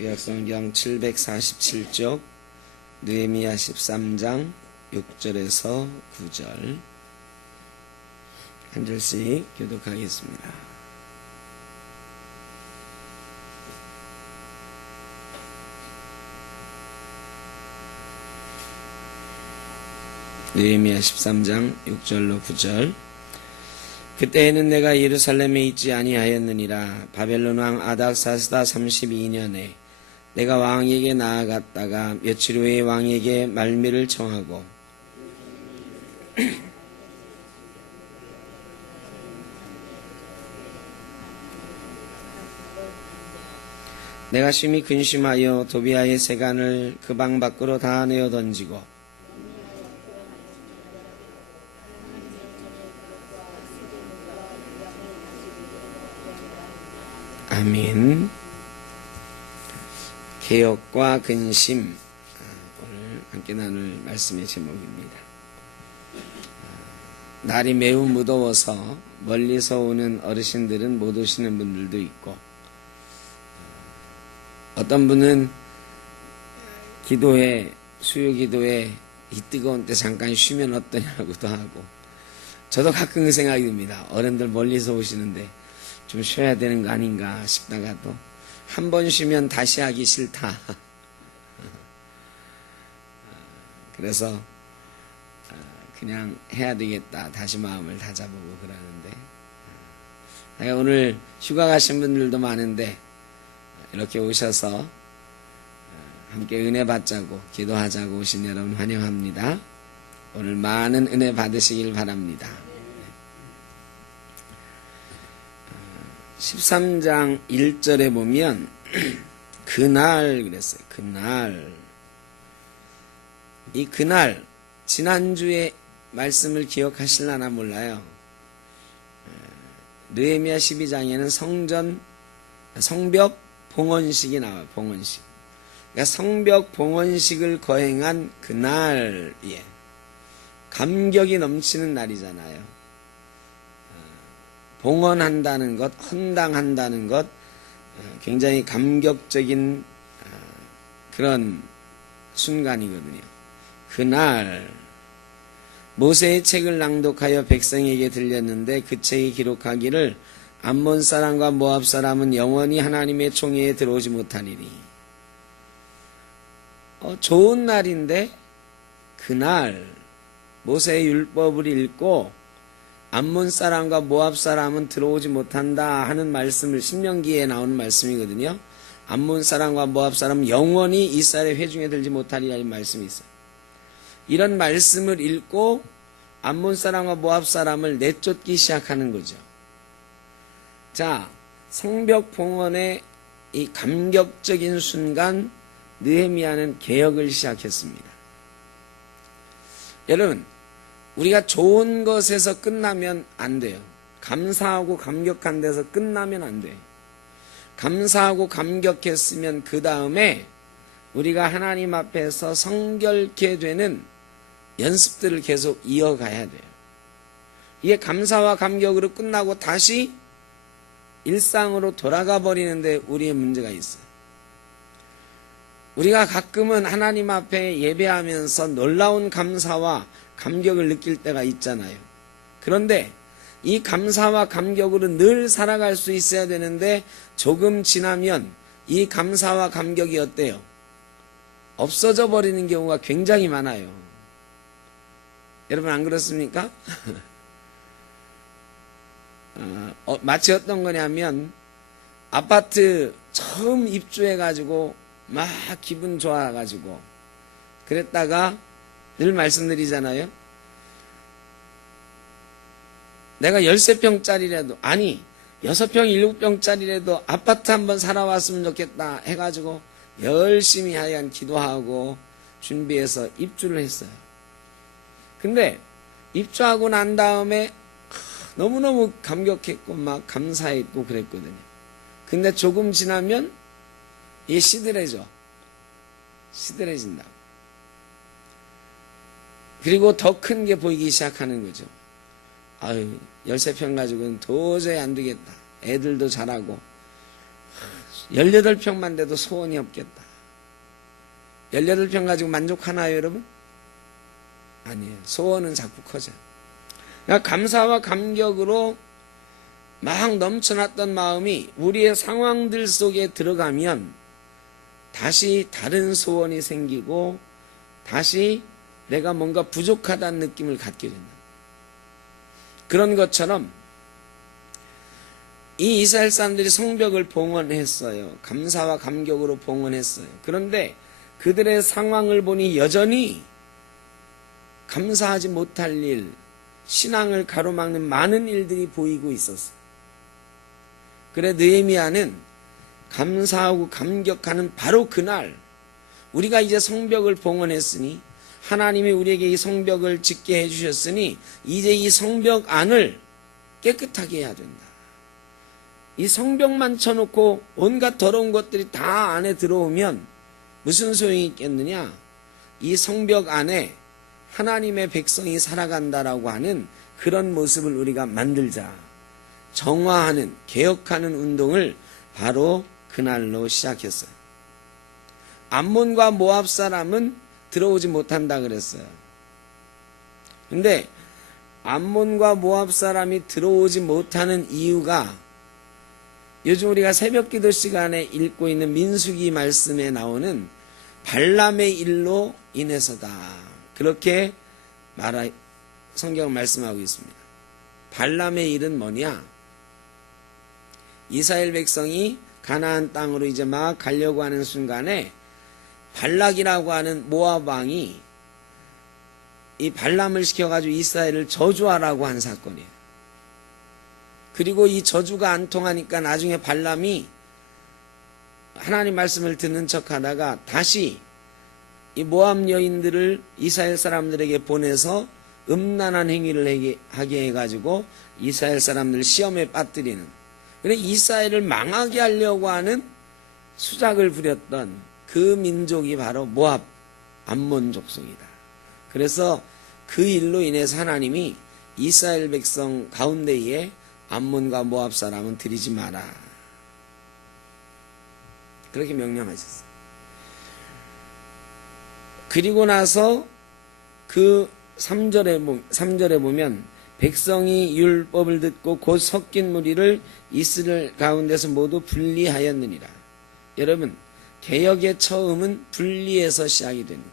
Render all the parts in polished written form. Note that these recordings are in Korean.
구약성경 747쪽 느헤미야 13장 6절에서 9절 한 절씩 교독하겠습니다. 느헤미야 13장 6절로 9절. 그때에는 내가 예루살렘에 있지 아니하였느니라. 바벨론 왕 아닥사스다 32년에 내가 왕에게 나아갔다가 며칠 후에 왕에게 말미를 청하고 내가 심히 근심하여 도비아의 세간을 그 방 밖으로 다 내어 던지고 아멘. 개혁과 근심, 오늘 함께 나눌 말씀의 제목입니다. 날이 매우 무더워서 멀리서 오는 어르신들은 못 오시는 분들도 있고, 어떤 분은 기도회, 수요 기도회 이 뜨거운 때 잠깐 쉬면 어떠냐고도 하고, 저도 가끔 그 생각이 듭니다. 어른들 멀리서 오시는데 좀 쉬어야 되는 거 아닌가 싶다가도 한 번 쉬면 다시 하기 싫다. 그래서 그냥 해야 되겠다. 다시 마음을 다잡고 그러는데 오늘 휴가 가신 분들도 많은데 이렇게 오셔서 함께 은혜 받자고 기도하자고 오신 여러분 환영합니다. 오늘 많은 은혜 받으시길 바랍니다. 13장 1절에 보면 그날 그랬어요. 그날. 이 그날 지난주에 말씀을 기억하실라나 몰라요. 느헤미야 12장에는 성벽 봉헌식이 나와요. 봉헌식. 그러니까 성벽 봉헌식을 거행한 그날이에요. 감격이 넘치는 날이잖아요. 봉헌한다는 것, 헌당한다는 것, 굉장히 감격적인 그런 순간이거든요. 그날 모세의 책을 낭독하여 백성에게 들렸는데 그 책이 기록하기를 암몬 사람과 모압 사람은 영원히 하나님의 총회에 들어오지 못하리니. 좋은 날인데 그날 모세의 율법을 읽고 암몬 사람과 모압 사람은 들어오지 못한다 하는 말씀을 신명기에 나오는 말씀이거든요. 암몬 사람과 모압 사람은 영원히 이스라엘의 회중에 들지 못하리라는 말씀이 있어요. 이런 말씀을 읽고 암몬 사람과 모압 사람을 내쫓기 시작하는 거죠. 자, 성벽 봉헌의 이 감격적인 순간 느헤미야는 개혁을 시작했습니다. 여러분, 우리가 좋은 것에서 끝나면 안 돼요. 감사하고 감격한 데서 끝나면 안 돼요. 감사하고 감격했으면 그 다음에 우리가 하나님 앞에서 성결케 되는 연습들을 계속 이어가야 돼요. 이게 감사와 감격으로 끝나고 다시 일상으로 돌아가 버리는데 우리의 문제가 있어요. 우리가 가끔은 하나님 앞에 예배하면서 놀라운 감사와 감격을 느낄 때가 있잖아요. 그런데 이 감사와 감격으로 늘 살아갈 수 있어야 되는데 조금 지나면 이 감사와 감격이 어때요? 없어져 버리는 경우가 굉장히 많아요. 여러분 안 그렇습니까? 마치 어떤 거냐면 아파트 처음 입주해가지고 막 기분 좋아가지고 그랬다가 늘 말씀드리잖아요. 내가 13평짜리라도 아니 6평 7평짜리라도 아파트 한번 살아왔으면 좋겠다 해가지고 열심히 하여간 기도하고 준비해서 입주를 했어요. 근데 입주하고 난 다음에 너무너무 감격했고 막 감사했고 그랬거든요. 근데 조금 지나면 이게 시들해진다고. 그리고 더 큰 게 보이기 시작하는 거죠. 아유, 13평 가지고는 도저히 안 되겠다. 애들도 자라고 18평만 돼도 소원이 없겠다. 18평 가지고 만족하나요, 여러분? 아니에요. 소원은 자꾸 커져요. 그러니까 감사와 감격으로 막 넘쳐났던 마음이 우리의 상황들 속에 들어가면 다시 다른 소원이 생기고 다시 내가 뭔가 부족하다는 느낌을 갖게 된다. 그런 것처럼 이 이스라엘 사람들이 성벽을 봉헌했어요. 감사와 감격으로 봉헌했어요. 그런데 그들의 상황을 보니 여전히 감사하지 못할 일, 신앙을 가로막는 많은 일들이 보이고 있었어요. 그래 느헤미야는 감사하고 감격하는 바로 그날 우리가 이제 성벽을 봉헌했으니 하나님이 우리에게 이 성벽을 짓게 해주셨으니 이제 이 성벽 안을 깨끗하게 해야 된다. 이 성벽만 쳐놓고 온갖 더러운 것들이 다 안에 들어오면 무슨 소용이 있겠느냐? 이 성벽 안에 하나님의 백성이 살아간다라고 하는 그런 모습을 우리가 만들자. 정화하는, 개혁하는 운동을 바로 그날로 시작했어요. 암몬과 모압 사람은 들어오지 못한다 그랬어요. 근데 암몬과 모압 사람이 들어오지 못하는 이유가 요즘 우리가 새벽기도 시간에 읽고 있는 민수기 말씀에 나오는 발람의 일로 인해서다. 그렇게 성경은 말씀하고 있습니다. 발람의 일은 뭐냐? 이스라엘 백성이 가나안 땅으로 이제 막 가려고 하는 순간에 발락이라고 하는 모압 왕이 이 발람을 시켜가지고 이스라엘을 저주하라고 한 사건이에요. 그리고 이 저주가 안 통하니까 나중에 발람이 하나님 말씀을 듣는 척 하다가 다시 이 모압 여인들을 이스라엘 사람들에게 보내서 음란한 행위를 하게 해가지고 이스라엘 사람들을 시험에 빠뜨리는, 그래 이스라엘을 망하게 하려고 하는 수작을 부렸던 그 민족이 바로 모압 암몬 족속이다. 그래서 그 일로 인해서 하나님이 이스라엘 백성 가운데에 암몬과 모압 사람은 들이지 마라. 그렇게 명령하셨어요. 그리고 나서 그 3절에 보면 백성이 율법을 듣고 곧 섞인 무리를 이스라엘 가운데서 모두 분리하였느니라. 여러분, 개혁의 처음은 분리에서 시작이 됩니다.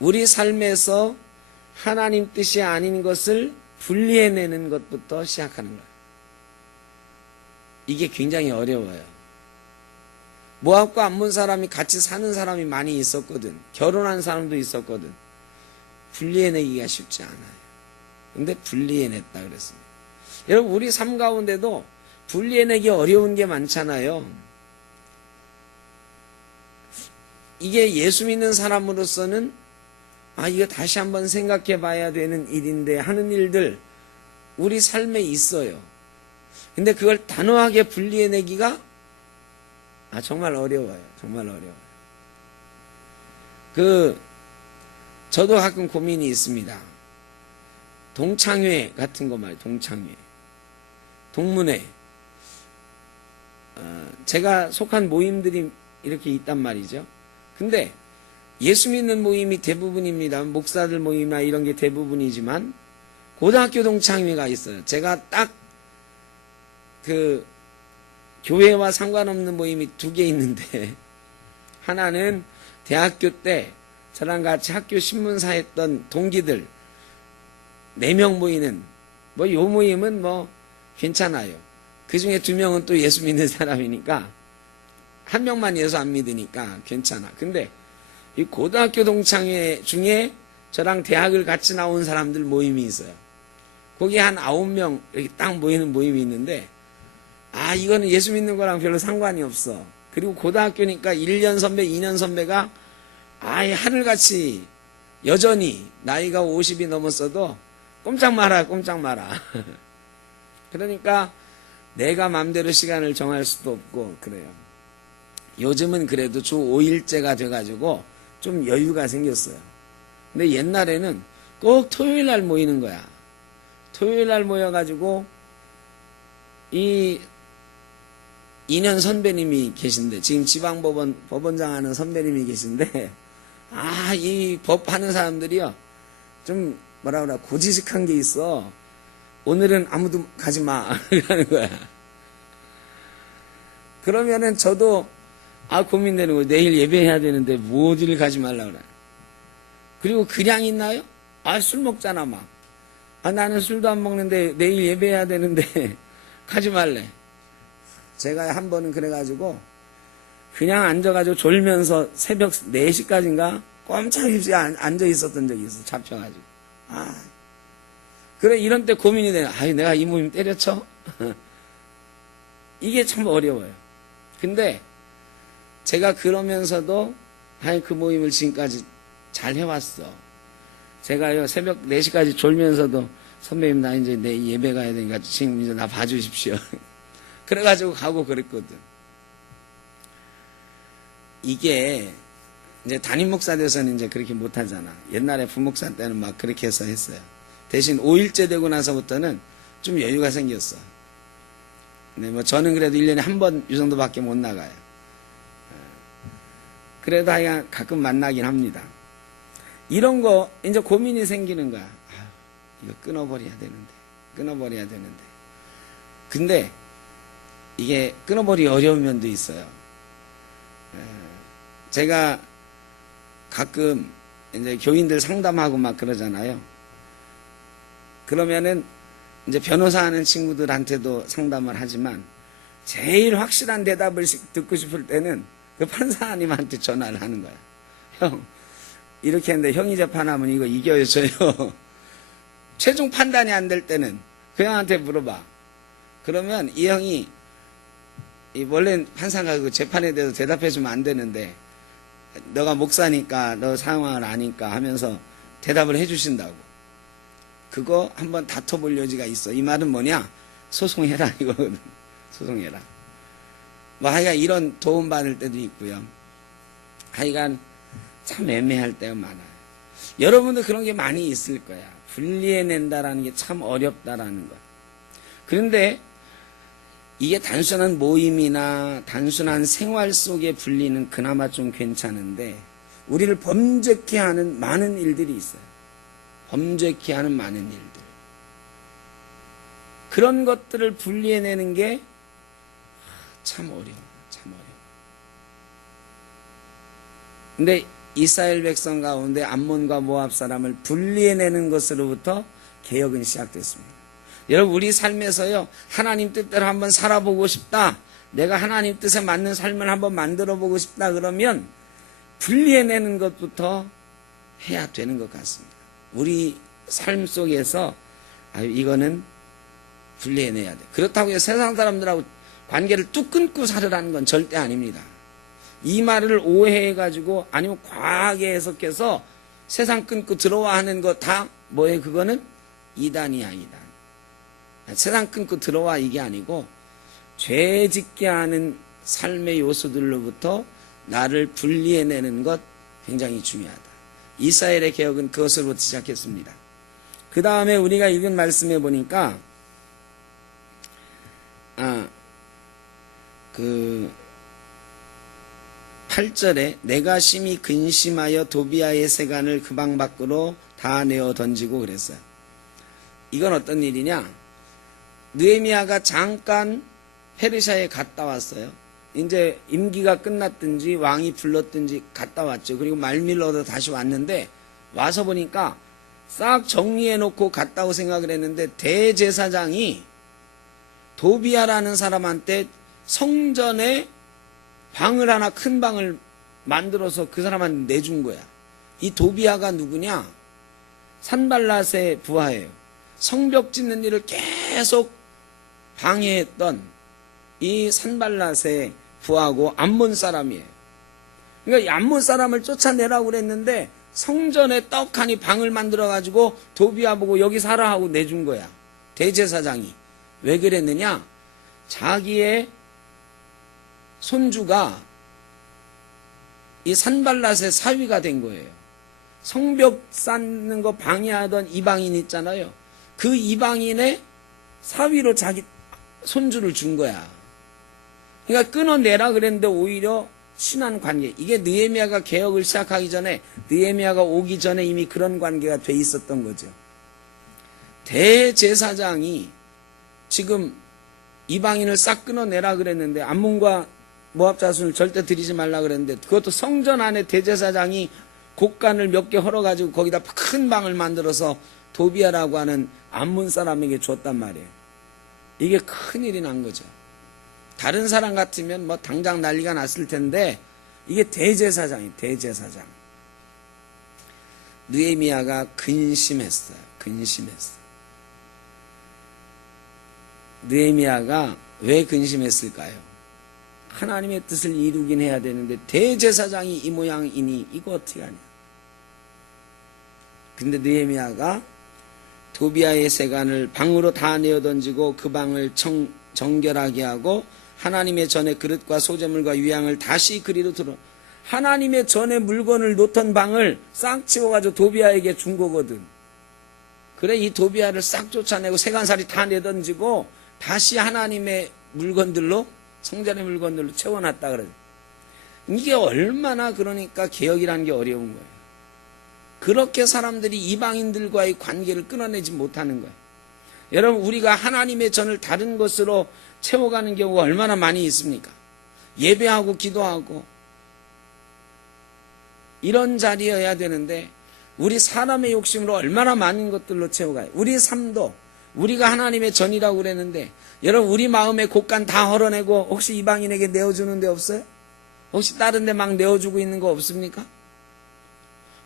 우리 삶에서 하나님 뜻이 아닌 것을 분리해내는 것부터 시작하는 거예요. 이게 굉장히 어려워요. 모압과 암몬 사람이 같이 사는 사람이 많이 있었거든. 결혼한 사람도 있었거든. 분리해내기가 쉽지 않아요. 근데 분리해냈다 그랬습니다. 여러분, 우리 삶 가운데도 분리해내기 어려운 게 많잖아요. 이게 예수 믿는 사람으로서는 이거 다시 한번 생각해 봐야 되는 일인데 하는 일들 우리 삶에 있어요. 근데 그걸 단호하게 분리해내기가 정말 어려워요. 정말 어려워요. 저도 가끔 고민이 있습니다. 동창회 같은 거 말이에요. 동창회. 동문회. 제가 속한 모임들이 이렇게 있단 말이죠. 근데 예수 믿는 모임이 대부분입니다. 목사들 모임이나 이런 게 대부분이지만 고등학교 동창회가 있어요. 제가 딱 교회와 상관없는 모임이 2개 있는데 하나는 대학교 때 저랑 같이 학교 신문사 했던 동기들 4명 모이는 요 모임은 괜찮아요. 그 중에 2명은 또 예수 믿는 사람이니까 1명만 예수 안 믿으니까 괜찮아. 근데 이 고등학교 동창회 중에 저랑 대학을 같이 나온 사람들 모임이 있어요. 거기 한 9명 이렇게 딱 모이는 모임이 있는데 이거는 예수 믿는 거랑 별로 상관이 없어. 그리고 고등학교니까 1년 선배, 2년 선배가 하늘같이 여전히 나이가 50이 넘었어도 꼼짝 마라. 그러니까 내가 맘대로 시간을 정할 수도 없고 그래요. 요즘은 그래도 주 5일째가 돼가지고 좀 여유가 생겼어요. 근데 옛날에는 꼭 토요일 날 모이는 거야. 토요일 날 모여가지고 이 2년 선배님이 계신데, 지금 지방법원 법원장 하는 선배님이 계신데, 이 법 하는 사람들이요, 좀 뭐라 그래, 고지식한 게 있어. 오늘은 아무도 가지 마. 이러는 거야. 그러면은 저도 고민되는 거예요. 내일 예배해야 되는데 뭐 어디를 가지 말라 그래. 그리고 그냥 있나요? 술 먹잖아 막. 나는 술도 안 먹는데 내일 예배해야 되는데 가지 말래. 제가 한 번은 그래가지고 그냥 앉아가지고 졸면서 새벽 4시까지인가 꼼짝없이 앉아 있었던 적이 있어. 잡혀가지고. 그래 이런 때 고민이 돼. 내가 이 모임 때려쳐? 이게 참 어려워요. 근데 제가 그러면서도 그 모임을 지금까지 잘 해왔어. 제가요 새벽 4시까지 졸면서도 선배님 나 이제 내 예배 가야 되니까 지금 이제 나 봐주십시오. 그래가지고 가고 그랬거든. 이게 이제 담임 목사 돼서는 이제 그렇게 못하잖아. 옛날에 부목사 때는 막 그렇게 해서 했어요. 대신 5일째 되고 나서부터는 좀 여유가 생겼어. 근데 뭐 저는 그래도 1년에 한 번 이 정도밖에 못 나가요. 그래도 하여간 가끔 만나긴 합니다. 이런 거 이제 고민이 생기는 거야. 이거 끊어버려야 되는데. 근데 이게 끊어버리기 어려운 면도 있어요. 제가 가끔 이제 교인들 상담하고 막 그러잖아요. 그러면은 이제 변호사 하는 친구들한테도 상담을 하지만 제일 확실한 대답을 듣고 싶을 때는 그 판사님한테 전화를 하는 거야. 형, 이렇게 했는데 형이 재판하면 이거 이겨줘요. 최종 판단이 안 될 때는 그 형한테 물어봐. 그러면 이 형이 원래 판사가 그 재판에 대해서 대답해주면 안 되는데 너가 목사니까 너 상황을 아니까 하면서 대답을 해주신다고. 그거 한번 다퉈볼 여지가 있어. 이 말은 뭐냐? 소송해라 이거거든. 소송해라. 뭐 하여간 이런 도움 받을 때도 있고요. 하여간 참 애매할 때가 많아요. 여러분도 그런 게 많이 있을 거야. 분리해낸다라는 게 참 어렵다라는 거. 그런데 이게 단순한 모임이나 단순한 생활 속의 분리는 그나마 좀 괜찮은데 우리를 범죄케 하는 많은 일들이 있어요. 범죄케 하는 많은 일들. 그런 것들을 분리해내는 게 참 어려워. 참 어려워. 근데 이스라엘 백성 가운데 암몬과 모압 사람을 분리해내는 것으로부터 개혁은 시작됐습니다. 여러분 우리 삶에서요 하나님 뜻대로 한번 살아보고 싶다. 내가 하나님 뜻에 맞는 삶을 한번 만들어보고 싶다. 그러면 분리해내는 것부터 해야 되는 것 같습니다. 우리 삶 속에서 이거는 분리해내야 돼. 그렇다고 해서 세상 사람들하고 관계를 뚝 끊고 살으라는 건 절대 아닙니다. 이 말을 오해해가지고 아니면 과하게 해석해서 세상 끊고 들어와 하는 거 다 뭐예요? 그거는 이단이야, 이단. 세상 끊고 들어와 이게 아니고 죄 짓게 하는 삶의 요소들로부터 나를 분리해내는 것 굉장히 중요하다. 이스라엘의 개혁은 그것으로부터 시작했습니다. 그 다음에 우리가 읽은 말씀에 보니까 8절에 내가 심히 근심하여 도비아의 세간을 그 방 밖으로 다 내어 던지고 그랬어요. 이건 어떤 일이냐? 느헤미야가 잠깐 페르시아에 갔다 왔어요. 이제 임기가 끝났든지 왕이 불렀든지 갔다 왔죠. 그리고 말미를 얻어 다시 왔는데 와서 보니까 싹 정리해놓고 갔다고 생각을 했는데 대제사장이 도비아라는 사람한테 성전에 방을 하나 큰 방을 만들어서 그 사람한테 내준 거야. 이 도비아가 누구냐? 산발랏의 부하예요. 성벽 짓는 일을 계속 방해했던 이 산발랏의 부하고 암몬 사람이에요. 그러니까 이 암몬 사람을 쫓아내라고 그랬는데 성전에 떡하니 방을 만들어가지고 도비아 보고 여기 살아 하고 내준 거야. 대제사장이. 왜 그랬느냐? 자기의 손주가 이 산발랏의 사위가 된 거예요. 성벽 쌓는 거 방해하던 이방인 있잖아요. 그 이방인의 사위로 자기 손주를 준 거야. 그러니까 끊어내라 그랬는데 오히려 친한 관계. 이게 느헤미야가 개혁을 시작하기 전에, 느헤미야가 오기 전에 이미 그런 관계가 돼 있었던 거죠. 대제사장이 지금 이방인을 싹 끊어내라 그랬는데, 암몬과 모압 자손을 절대 들이지 말라 그랬는데, 그것도 성전 안에 대제사장이 곡간을 몇 개 헐어가지고 거기다 큰 방을 만들어서 도비아라고 하는 암몬 사람에게 줬단 말이에요. 이게 큰일이 난 거죠. 다른 사람 같으면 뭐 당장 난리가 났을 텐데, 이게 대제사장이에요. 대제사장. 느헤미야가 근심했어요. 근심했어요. 느헤미야가 왜 근심했을까요? 하나님의 뜻을 이루긴 해야 되는데 대제사장이 이 모양이니 이거 어떻게 하냐. 근데 느헤미야가 도비아의 세간을 방으로 다 내어 던지고 그 방을 정결하게 하고 하나님의 전에 그릇과 소재물과 유향을 다시 그리로 들어, 하나님의 전에 물건을 놓던 방을 싹 치워가지고 도비아에게 준 거거든. 그래, 이 도비아를 싹 쫓아내고 세간살이 다 내던지고 다시 하나님의 물건들로, 성전의 물건들로 채워놨다 그래. 이게 얼마나 그러니까 개혁이라는 게 어려운 거예요. 그렇게 사람들이 이방인들과의 관계를 끊어내지 못하는 거예요. 여러분, 우리가 하나님의 전을 다른 것으로 채워가는 경우가 얼마나 많이 있습니까? 예배하고 기도하고 이런 자리여야 되는데 우리 사람의 욕심으로 얼마나 많은 것들로 채워가요. 우리 삶도 우리가 하나님의 전이라고 그랬는데, 여러분 우리 마음의 곡간 다 헐어내고 혹시 이방인에게 내어주는 데 없어요? 혹시 다른 데 막 내어주고 있는 거 없습니까?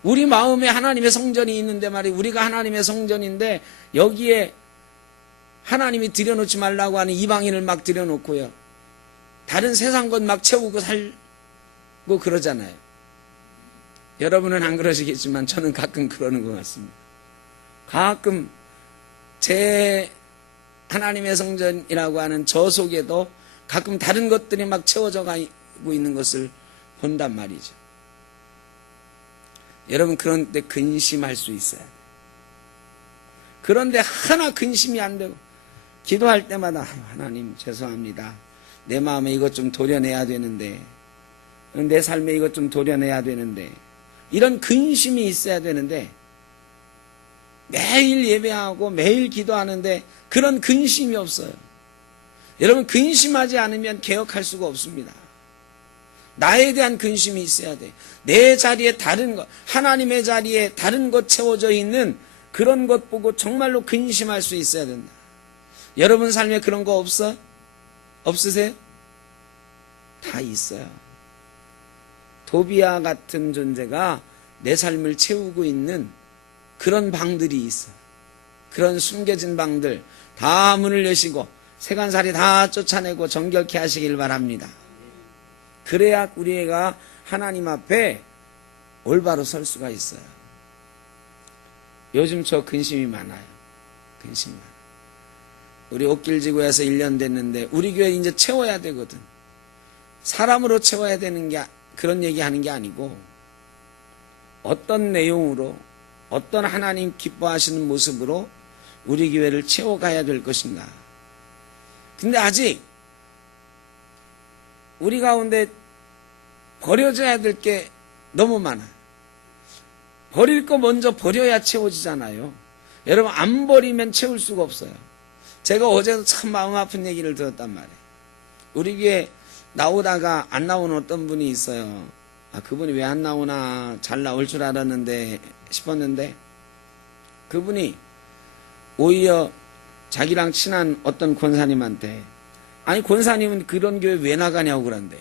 우리 마음에 하나님의 성전이 있는데 말이에요. 우리가 하나님의 성전인데 여기에 하나님이 들여놓지 말라고 하는 이방인을 막 들여놓고요. 다른 세상 것 막 채우고 살고 그러잖아요. 여러분은 안 그러시겠지만 저는 가끔 그러는 것 같습니다. 가끔 제 하나님의 성전이라고 하는 저 속에도 가끔 다른 것들이 막 채워져 가고 있는 것을 본단 말이죠. 여러분, 그런데 근심할 수 있어요. 그런데 하나 근심이 안 되고 기도할 때마다 하나님 죄송합니다. 내 마음에 이것 좀 도려내야 되는데, 내 삶에 이것 좀 도려내야 되는데, 이런 근심이 있어야 되는데 매일 예배하고 매일 기도하는데 그런 근심이 없어요. 여러분, 근심하지 않으면 개혁할 수가 없습니다. 나에 대한 근심이 있어야 돼. 내 자리에 다른 것, 하나님의 자리에 다른 것 채워져 있는 그런 것 보고 정말로 근심할 수 있어야 된다. 여러분 삶에 그런 거 없어? 없으세요? 다 있어요. 도비아 같은 존재가 내 삶을 채우고 있는 그런 방들이 있어. 그런 숨겨진 방들 다 문을 여시고 세간살이 다 쫓아내고 정결케 하시길 바랍니다. 그래야 우리가 하나님 앞에 올바로 설 수가 있어요. 요즘 저 근심이 많아요. 근심이 많아요. 우리 옥길지구에서 1년 됐는데 우리 교회 이제 채워야 되거든. 사람으로 채워야 되는 게 그런 얘기하는 게 아니고 어떤 내용으로, 어떤 하나님 기뻐하시는 모습으로 우리 교회를 채워가야 될 것인가. 근데 아직 우리 가운데 버려져야 될 게 너무 많아요. 버릴 거 먼저 버려야 채워지잖아요. 여러분, 안 버리면 채울 수가 없어요. 제가 어제도 참 마음 아픈 얘기를 들었단 말이에요. 우리 교회 나오다가 안 나오는 어떤 분이 있어요. 아, 그분이 왜 안 나오나, 잘 나올 줄 알았는데 싶었는데, 그분이 오히려 자기랑 친한 어떤 권사님한테, 아니 권사님은 그런 교회 왜 나가냐고 그런데,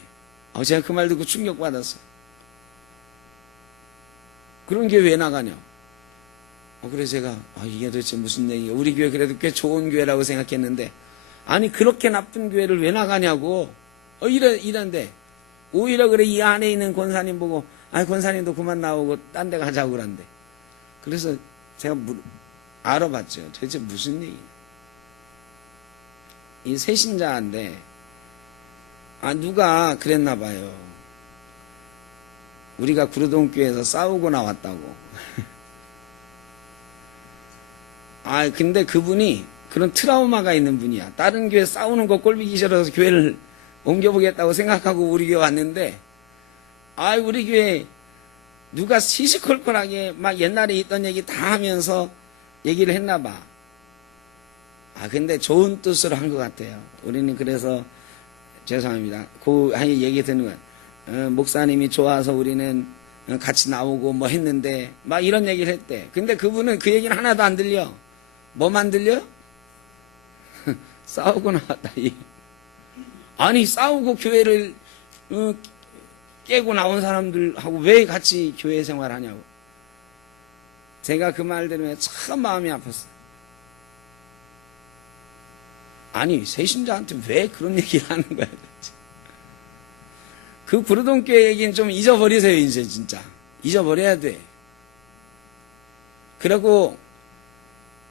제가 그 말 듣고 충격받았어요. 그런 교회 왜 나가냐. 그래서 제가 이게 도대체 무슨 얘기야. 우리 교회 그래도 꽤 좋은 교회라고 생각했는데, 아니 그렇게 나쁜 교회를 왜 나가냐고. 이런데 오히려 그래, 이 안에 있는 권사님 보고 권사님도 그만 나오고 딴 데 가자고 그런데. 그래서 제가 알아봤죠. 도대체 무슨 얘기냐. 이 새신자인데 누가 그랬나 봐요. 우리가 구로동교회에서 싸우고 나왔다고. 근데 그분이 그런 트라우마가 있는 분이야. 다른 교회 싸우는 거 꼴보기 싫어서 교회를 옮겨보겠다고 생각하고 우리 교회 왔는데, 우리 교회 누가 시시콜콜하게 막 옛날에 있던 얘기 다 하면서 얘기를 했나 봐. 근데 좋은 뜻으로 한 것 같아요. 우리는 그래서 죄송합니다. 그 얘기 듣는 거야. 목사님이 좋아서 우리는 같이 나오고 뭐 했는데 막 이런 얘기를 했대. 근데 그분은 그 얘기는 하나도 안 들려. 뭐만 들려? 싸우고 나왔다. 아니 싸우고 교회를 깨고 나온 사람들하고 왜 같이 교회 생활하냐고. 제가 그 말 들으면 참 마음이 아팠어요. 아니 새신자한테 왜 그런 얘기를 하는 거야. 그 구르동교회 얘기는 좀 잊어버리세요. 이제 진짜 잊어버려야 돼. 그리고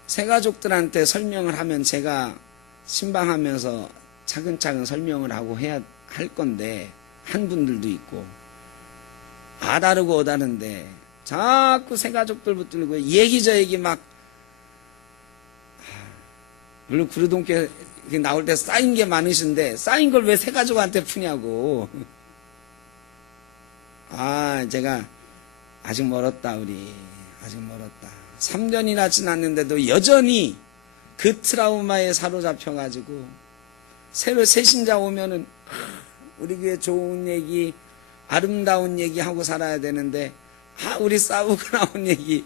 새가족들한테 설명을 하면 제가 신방하면서 차근차근 설명을 하고 해야 할 건데 한 분들도 있고 다르고 어다른데 자꾸 새가족들 붙들고 얘기 저 얘기 막. 물론 구르동교회 나올 때 쌓인 게 많으신데 쌓인 걸 왜 새가족한테 푸냐고. 제가 아직 멀었다. 우리 아직 멀었다. 3년이나 지났는데도 여전히 그 트라우마에 사로잡혀가지고 새로 새신자 오면은 우리 교회 좋은 얘기, 아름다운 얘기 하고 살아야 되는데 우리 싸우고 나온 얘기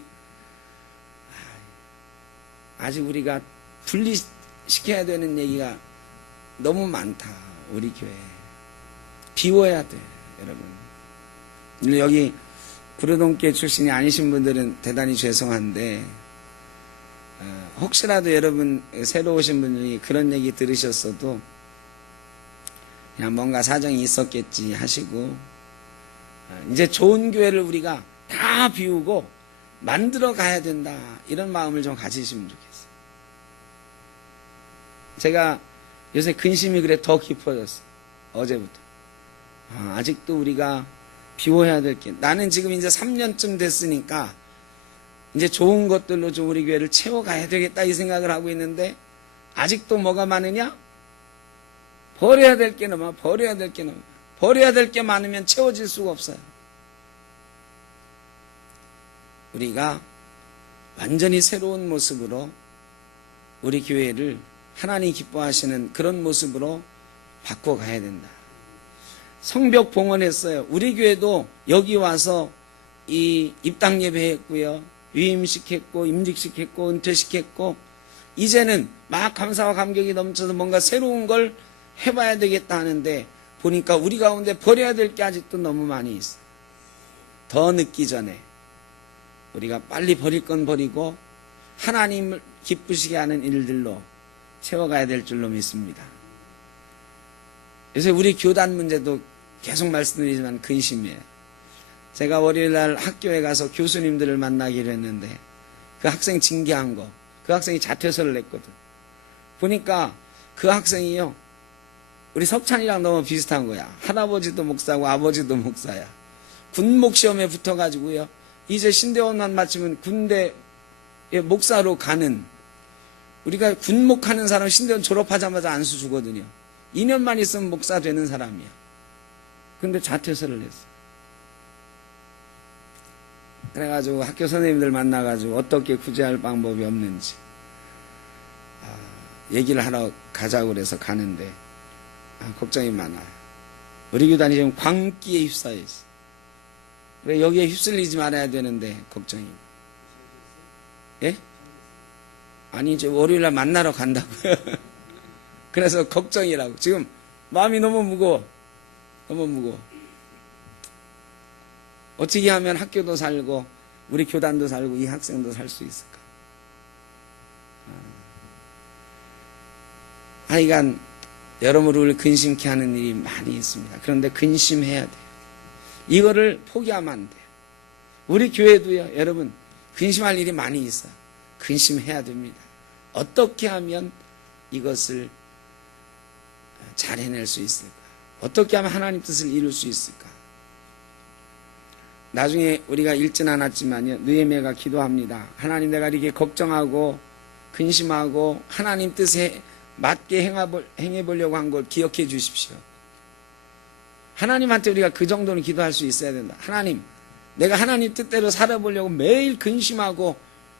아직 우리가 분리시켜야 되는 얘기가 너무 많다. 우리 교회 비워야 돼. 여러분 여기 구르동교회 출신이 아니신 분들은 대단히 죄송한데 혹시라도 여러분 새로 오신 분들이 그런 얘기 들으셨어도 그냥 뭔가 사정이 있었겠지 하시고 이제 좋은 교회를 우리가 다 비우고 만들어 가야 된다. 이런 마음을 좀 가지시면 좋겠어요. 제가 요새 근심이 그래 더 깊어졌어요. 어제부터. 아직도 우리가 비워야 될 게, 나는 지금 이제 3년쯤 됐으니까 이제 좋은 것들로 좀 우리 교회를 채워가야 되겠다 이 생각을 하고 있는데 아직도 뭐가 많으냐? 버려야 될 게 너무 버려야 될 게 너무 버려야 될 게 많으면 채워질 수가 없어요. 우리가 완전히 새로운 모습으로 우리 교회를 하나님 기뻐하시는 그런 모습으로 바꿔가야 된다. 성벽 봉헌했어요. 우리 교회도 여기 와서 이 입당 예배했고요. 위임식 했고 임직식 했고 은퇴식 했고 이제는 막 감사와 감격이 넘쳐서 뭔가 새로운 걸 해봐야 되겠다 하는데 보니까 우리 가운데 버려야 될 게 아직도 너무 많이 있어요. 더 늦기 전에 우리가 빨리 버릴 건 버리고 하나님을 기쁘시게 하는 일들로 채워가야 될 줄로 믿습니다. 요새 우리 교단 문제도 계속 말씀드리지만 근심이에요. 제가 월요일날 학교에 가서 교수님들을 만나기로 했는데 그 학생 징계한 거, 그 학생이 자퇴서를 냈거든. 보니까 그 학생이요 우리 석찬이랑 너무 비슷한 거야. 할아버지도 목사고 아버지도 목사야. 군목 시험에 붙어가지고요 이제 신대원만 마치면 군대에 목사로 가는, 우리가 군목하는 사람 신대원 졸업하자마자 안수 주거든요. 2년만 있으면 목사 되는 사람이야. 근데 자퇴서를 냈어. 그래가지고 학교 선생님들 만나가지고 어떻게 구제할 방법이 없는지 얘기를 하러 가자고 그래서 가는데 걱정이 많아요. 우리 교단이 지금 광기에 휩싸여 있어. 왜 여기에 휩쓸리지 말아야 되는데 걱정입니다. 예? 아니 이제 월요일날 만나러 간다고요. 그래서 걱정이라고. 지금 마음이 너무 무거워. 너무 무거워. 어떻게 하면 학교도 살고 우리 교단도 살고 이 학생도 살 수 있을까? 하여간 여러모를 근심케 하는 일이 많이 있습니다. 그런데 근심해야 돼요. 이거를 포기하면 안 돼요. 우리 교회도요, 여러분, 근심할 일이 많이 있어요. 근심해야 됩니다. 어떻게 하면 이것을 잘 해낼 수 있을까? 어떻게 하면 하나님 뜻을 이룰 수 있을까? 나중에 우리가 읽진 않았지만요, 느헤미야가 기도합니다. 하나님, 내가 이렇게 걱정하고 근심하고 하나님 뜻에 맞게 행해보려고 한 걸 기억해 주십시오. 하나님한테 우리가 그 정도는 기도할 수 있어야 된다. 하나님, 내가 하나님 뜻대로 살아보려고 매일 근심하고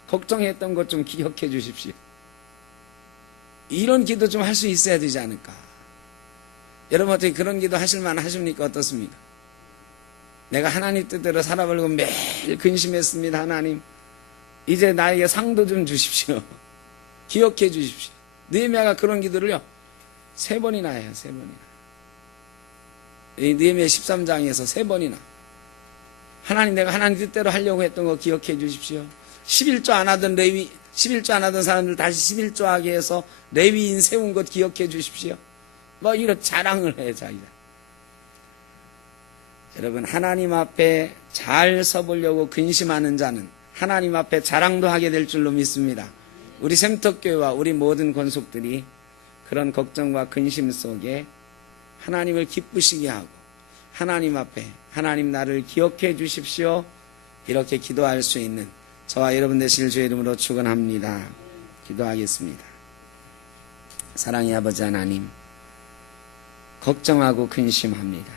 걱정했던 것 좀 기억해 주십시오. 이런 기도 좀 할 수 있어야 되지 않을까. 여러분 어떻게 그런 기도 하실 만 하십니까? 어떻습니까? 내가 하나님 뜻대로 살아보려고 매일 근심했습니다. 하나님, 이제 나에게 상도 좀 주십시오. 기억해 주십시오. 느헤미야가 그런 기도를요 3번이나 해요. 3번이나. 느헤미야 13장에서 3번이나. 하나님, 내가 하나님 뜻대로 하려고 했던 거 기억해 주십시오. 11조 안 하던 11조 안 하던 사람들 다시 11조 하게 해서 레위인 세운 것 기억해 주십시오. 뭐 이런 자랑을 해요, 자기가. 여러분, 하나님 앞에 잘 서보려고 근심하는 자는 하나님 앞에 자랑도 하게 될 줄로 믿습니다. 우리 샘터교회와 우리 모든 권속들이 그런 걱정과 근심 속에 하나님을 기쁘시게 하고 하나님 앞에 하나님 나를 기억해 주십시오. 이렇게 기도할 수 있는 저와 여러분 되실 주의 이름으로 축원합니다. 기도하겠습니다. 사랑의 아버지 하나님, 걱정하고 근심합니다.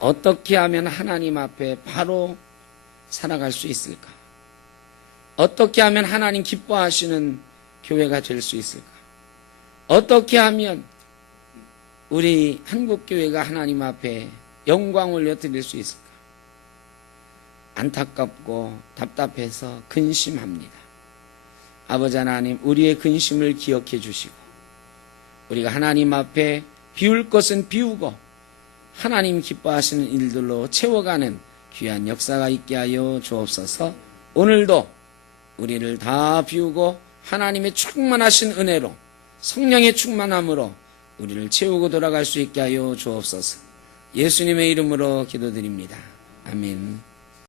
어떻게 하면 하나님 앞에 바로 살아갈 수 있을까? 어떻게 하면 하나님 기뻐하시는 교회가 될 수 있을까? 어떻게 하면 우리 한국교회가 하나님 앞에 영광 올려드릴 수 있을까? 안타깝고 답답해서 근심합니다. 아버지 하나님, 우리의 근심을 기억해 주시고 우리가 하나님 앞에 비울 것은 비우고 하나님 기뻐하시는 일들로 채워가는 귀한 역사가 있게 하여 주옵소서. 오늘도 우리를 다 비우고 하나님의 충만하신 은혜로 성령의 충만함으로 우리를 채우고 돌아갈 수 있게 하여 주옵소서. 예수님의 이름으로 기도드립니다. 아멘.